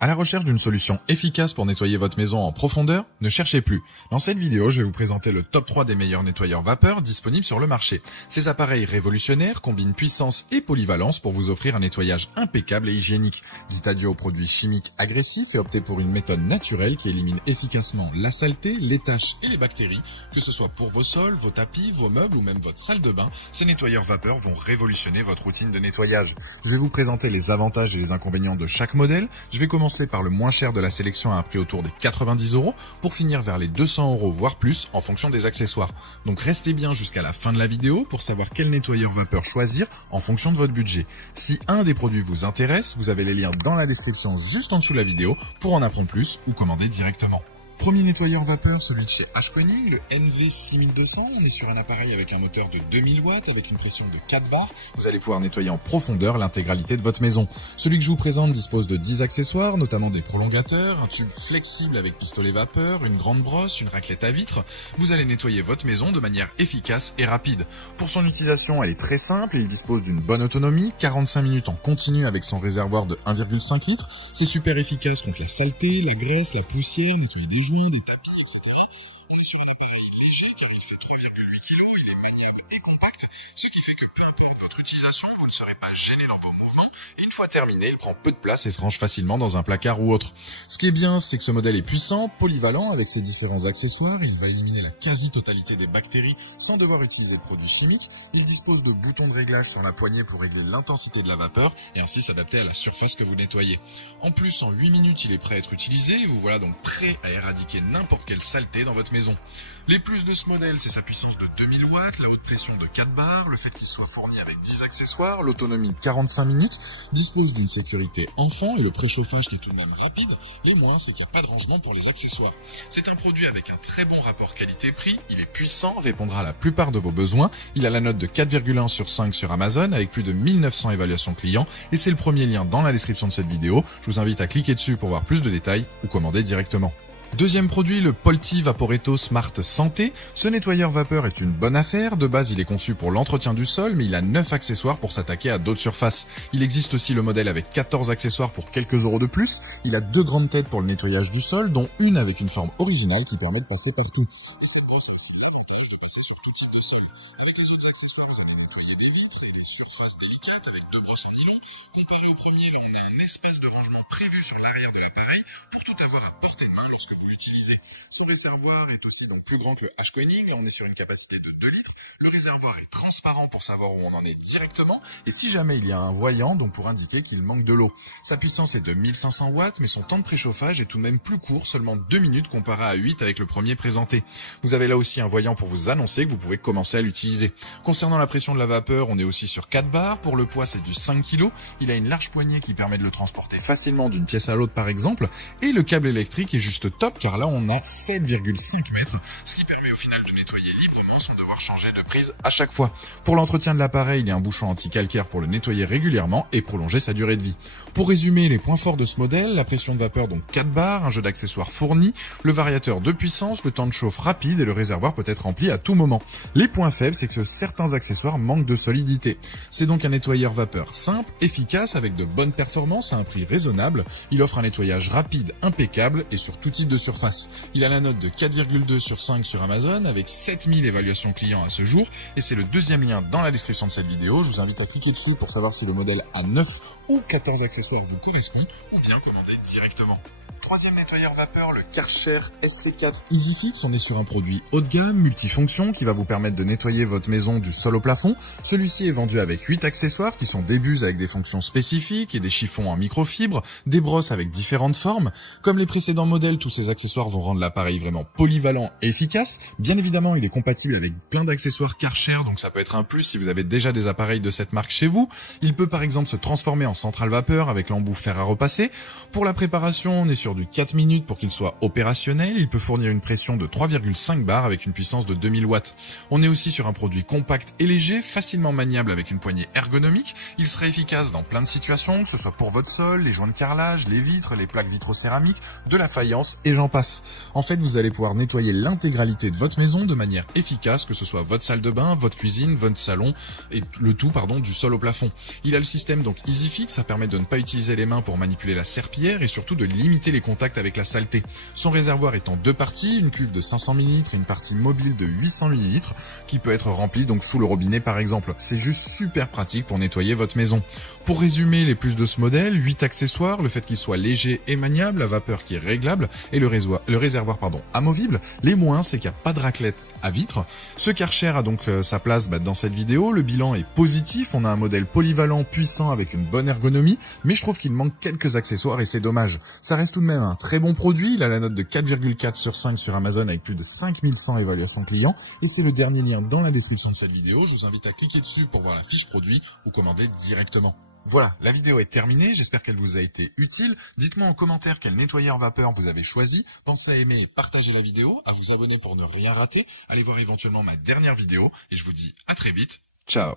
À la recherche d'une solution efficace pour nettoyer votre maison en profondeur, ne cherchez plus. Dans cette vidéo, je vais vous présenter le top 3 des meilleurs nettoyeurs vapeur disponibles sur le marché. Ces appareils révolutionnaires combinent puissance et polyvalence pour vous offrir un nettoyage impeccable et hygiénique. Vous êtes adieu aux produits chimiques agressifs et optez pour une méthode naturelle qui élimine efficacement la saleté, les taches et les bactéries. Que ce soit pour vos sols, vos tapis, vos meubles ou même votre salle de bain, ces nettoyeurs vapeur vont révolutionner votre routine de nettoyage. Je vais vous présenter les avantages et les inconvénients de chaque modèle. Je vais commencer par le moins cher de la sélection à un prix autour des 90 € pour finir vers les 200 € voire plus en fonction des accessoires. Donc restez bien jusqu'à la fin de la vidéo pour savoir quel nettoyeur vapeur choisir en fonction de votre budget. Si un des produits vous intéresse, vous avez les liens dans la description juste en dessous de la vidéo pour en apprendre plus ou commander directement. Premier nettoyeur vapeur, celui de chez Ashkoning, le NV6200. On est sur un appareil avec un moteur de 2000 watts avec une pression de 4 bars. Vous allez pouvoir nettoyer en profondeur l'intégralité de votre maison. Celui que je vous présente dispose de 10 accessoires, notamment des prolongateurs, un tube flexible avec pistolet vapeur, une grande brosse, une raclette à vitre. Vous allez nettoyer votre maison de manière efficace et rapide. Pour son utilisation, elle est très simple. Il dispose d'une bonne autonomie, 45 minutes en continu avec son réservoir de 1,5 litres. C'est super efficace contre la saleté, la graisse, la poussière, nettoyer des des tapis, etc. On est sur un appareil léger car il fait 3,8 kg, il est maniable et compact, ce qui fait que peu importe votre utilisation, vous ne serez pas gêné dans vos mouvements. Et une fois terminé, il prend peu de place et se range facilement dans un placard ou autre. Ce qui est bien, c'est que ce modèle est puissant, polyvalent avec ses différents accessoires. Il va éliminer la quasi-totalité des bactéries sans devoir utiliser de produits chimiques. Il dispose de boutons de réglage sur la poignée pour régler l'intensité de la vapeur et ainsi s'adapter à la surface que vous nettoyez. En plus, en 8 minutes, il est prêt à être utilisé et vous voilà donc prêt à éradiquer n'importe quelle saleté dans votre maison. Les plus de ce modèle, c'est sa puissance de 2000 watts, la haute pression de 4 bars, le fait qu'il soit fourni avec 10 accessoires, l'autonomie de 45 minutes, dispose d'une sécurité enfant et le préchauffage qui est tout de même rapide. Les moins, c'est qu'il n'y a pas de rangement pour les accessoires. C'est un produit avec un très bon rapport qualité-prix, il est puissant, répondra à la plupart de vos besoins. Il a la note de 4,1 sur 5 sur Amazon avec plus de 1900 évaluations clients et c'est le premier lien dans la description de cette vidéo. Je vous invite à cliquer dessus pour voir plus de détails ou commander directement. Deuxième produit, le Polti Vaporetto Smart Santé. Ce nettoyeur vapeur est une bonne affaire. De base, il est conçu pour l'entretien du sol, mais il a 9 accessoires pour s'attaquer à d'autres surfaces. Il existe aussi le modèle avec 14 accessoires pour quelques euros de plus. Il a 2 grandes têtes pour le nettoyage du sol, dont une avec une forme originale qui permet de passer partout. Et cette brosse a aussi l'avantage de passer sur tout type de sol. Avec les autres accessoires, vous allez nettoyer des vitres et des surfaces délicates avec 2 brosses en nylon. Comparé au premier, là on a un espace de rangement prévu sur l'arrière de l'appareil pour tout avoir à portée de main lorsque vous l'utilisez. Ce réservoir est aussi donc plus grand que le Ashkoning, là on est sur une capacité de 2 litres. Le réservoir est transparent pour savoir où on en est directement et si jamais il y a un voyant donc pour indiquer qu'il manque de l'eau. Sa puissance est de 1500 watts mais son temps de préchauffage est tout de même plus court, seulement 2 minutes comparé à 8 avec le premier présenté. Vous avez là aussi un voyant pour vous annoncer que vous pouvez commencer à l'utiliser. Concernant la pression de la vapeur, on est aussi sur 4 bars, pour le poids c'est du 5 kg, il a une large poignée qui permet de le transporter facilement d'une pièce à l'autre par exemple et le câble électrique est juste top car là on a 7,5 mètres, ce qui permet au final de nettoyer librement sans devoir changer de prise à chaque fois. Pour l'entretien de l'appareil, il y a un bouchon anti-calcaire pour le nettoyer régulièrement et prolonger sa durée de vie. Pour résumer les points forts de ce modèle, la pression de vapeur donc 4 bars, un jeu d'accessoires fourni, le variateur de puissance, le temps de chauffe rapide et le réservoir peut être rempli à tout moment. Les points faibles, c'est que certains accessoires manquent de solidité. C'est donc un nettoyeur vapeur simple, efficace, avec de bonnes performances à un prix raisonnable. Il offre un nettoyage rapide, impeccable et sur tout type de surface. Il a la note de 4,2 sur 5 sur Amazon avec 7000 évaluations clients à ce jour et c'est le deuxième lien dans la description de cette vidéo. Je vous invite à cliquer dessus pour savoir si le modèle a 9 ou 14 accessoires vous correspond ou bien commander directement. Troisième nettoyeur vapeur, le Karcher SC4 EasyFix. On est sur un produit haut de gamme, multifonction, qui va vous permettre de nettoyer votre maison du sol au plafond. Celui-ci est vendu avec 8 accessoires qui sont des buses avec des fonctions spécifiques et des chiffons en microfibre, des brosses avec différentes formes. Comme les précédents modèles, tous ces accessoires vont rendre l'appareil vraiment polyvalent et efficace. Bien évidemment, il est compatible avec plein d'accessoires Karcher, donc ça peut être un plus si vous avez déjà des appareils de cette marque chez vous. Il peut par exemple se transformer en centrale vapeur avec l'embout fer à repasser. Pour la préparation, on est sur attendu 4 minutes pour qu'il soit opérationnel. Il peut fournir une pression de 3,5 bars avec une puissance de 2000 watts. On est aussi sur un produit compact et léger, facilement maniable avec une poignée ergonomique. Il sera efficace dans plein de situations, que ce soit pour votre sol, les joints de carrelage, les vitres, les plaques vitrocéramiques, de la faïence et j'en passe. En fait, vous allez pouvoir nettoyer l'intégralité de votre maison de manière efficace, que ce soit votre salle de bain, votre cuisine, votre salon et le tout, du sol au plafond. Il a le système donc EasyFix, ça permet de ne pas utiliser les mains pour manipuler la serpillière et surtout de limiter les contacts avec la saleté. Son réservoir est en deux parties, une cuve de 500 ml et une partie mobile de 800 ml qui peut être remplie donc sous le robinet par exemple. C'est juste super pratique pour nettoyer votre maison. Pour résumer les plus de ce modèle, 8 accessoires, le fait qu'il soit léger et maniable, la vapeur qui est réglable et le réservoir amovible. Les moins, c'est qu'il n'y a pas de raclette à vitre. Ce Karcher a donc sa place dans cette vidéo. Le bilan est positif, on a un modèle polyvalent, puissant avec une bonne ergonomie, mais je trouve qu'il manque quelques accessoires et c'est dommage. Ça reste tout de même un très bon produit, il a la note de 4,4 sur 5 sur Amazon avec plus de 5100 évaluations clients et c'est le dernier lien dans la description de cette vidéo. Je vous invite à cliquer dessus pour voir la fiche produit ou commander directement. Voilà, la vidéo est terminée, j'espère qu'elle vous a été utile. Dites-moi en commentaire quel nettoyeur vapeur vous avez choisi. Pensez à aimer et partager la vidéo, à vous abonner pour ne rien rater. Allez voir éventuellement ma dernière vidéo et je vous dis à très vite. Ciao.